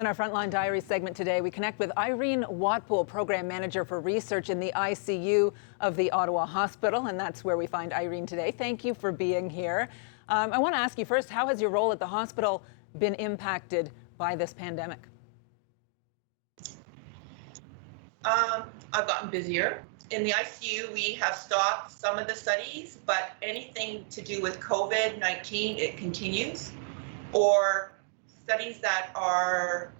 In our Frontline Diaries segment today, we connect with Irene Watpool, Program Manager for Research in the ICU of the Ottawa Hospital, and that's where we find Irene today. Thank you for being here. I want to ask you first, how has your role at the hospital been impacted by this pandemic? I've gotten busier. In the ICU, we have stopped some of the studies, but anything to do with COVID-19, it continues, or studies that are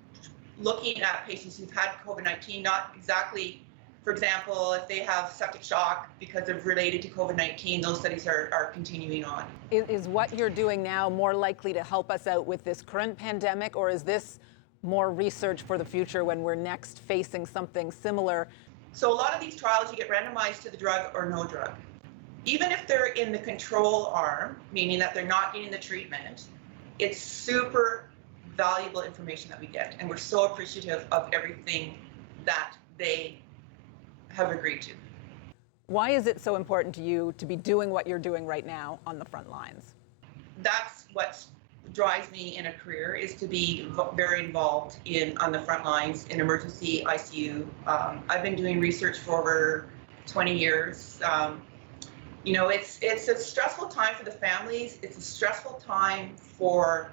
looking at patients who've had COVID-19, not exactly, for example, if they have septic shock because of related to COVID-19, those studies are continuing on. Is what you're doing now more likely to help us out with this current pandemic, or is this more research for the future when we're next facing something similar? So a lot of these trials, you get randomized to the drug or no drug. Even if they're in the control arm, meaning that they're not getting the treatment, it's super valuable information that we get, and we're so appreciative of everything that they have agreed to. Why is it so important to you to be doing what you're doing right now on the front lines? That's what drives me in a career, is to be very involved on the front lines in emergency ICU. I've been doing research for over 20 years. It's a stressful time for the families. It's a stressful time for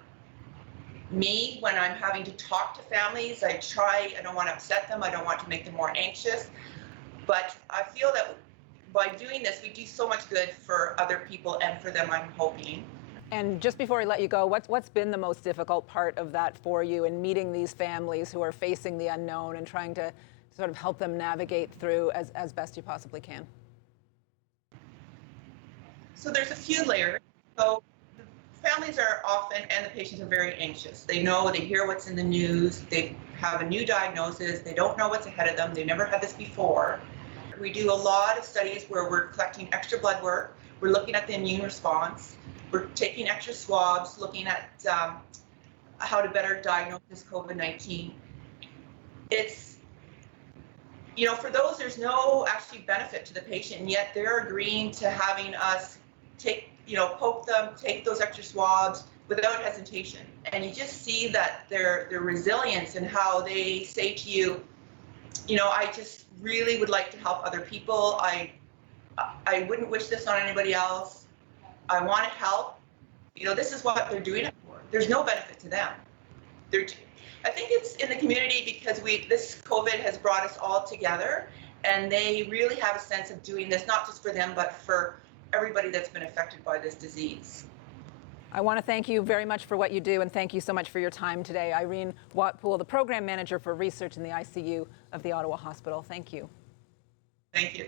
me when I'm having to talk to families. I don't want to upset them. I don't want to make them more anxious. But I feel that by doing this, we do so much good for other people and for them, I'm hoping. And just before I let you go, what's been the most difficult part of that for you in meeting these families who are facing the unknown and trying to sort of help them navigate through as best you possibly can? So there's a few layers. So the families are often, and the patients are very anxious. They hear what's in the news, they have a new diagnosis, they don't know what's ahead of them, they've never had this before. We do a lot of studies where we're collecting extra blood work, we're looking at the immune response, we're taking extra swabs, looking at how to better diagnose this COVID-19. It's, for those, there's no actually benefit to the patient, and yet they're agreeing to having us poke them, take those extra swabs without hesitation. And you just see that their resilience and how they say to you, I just really would like to help other people. I wouldn't wish this on anybody else. I want to help. This is what they're doing it for. There's no benefit to them. I think it's in the community because this COVID has brought us all together, and they really have a sense of doing this, not just for them, but for everybody that's been affected by this disease. I want to thank you very much for what you do, and thank you so much for your time today. Irene Watpool, the Program Manager for Research in the ICU of the Ottawa Hospital. Thank you. Thank you.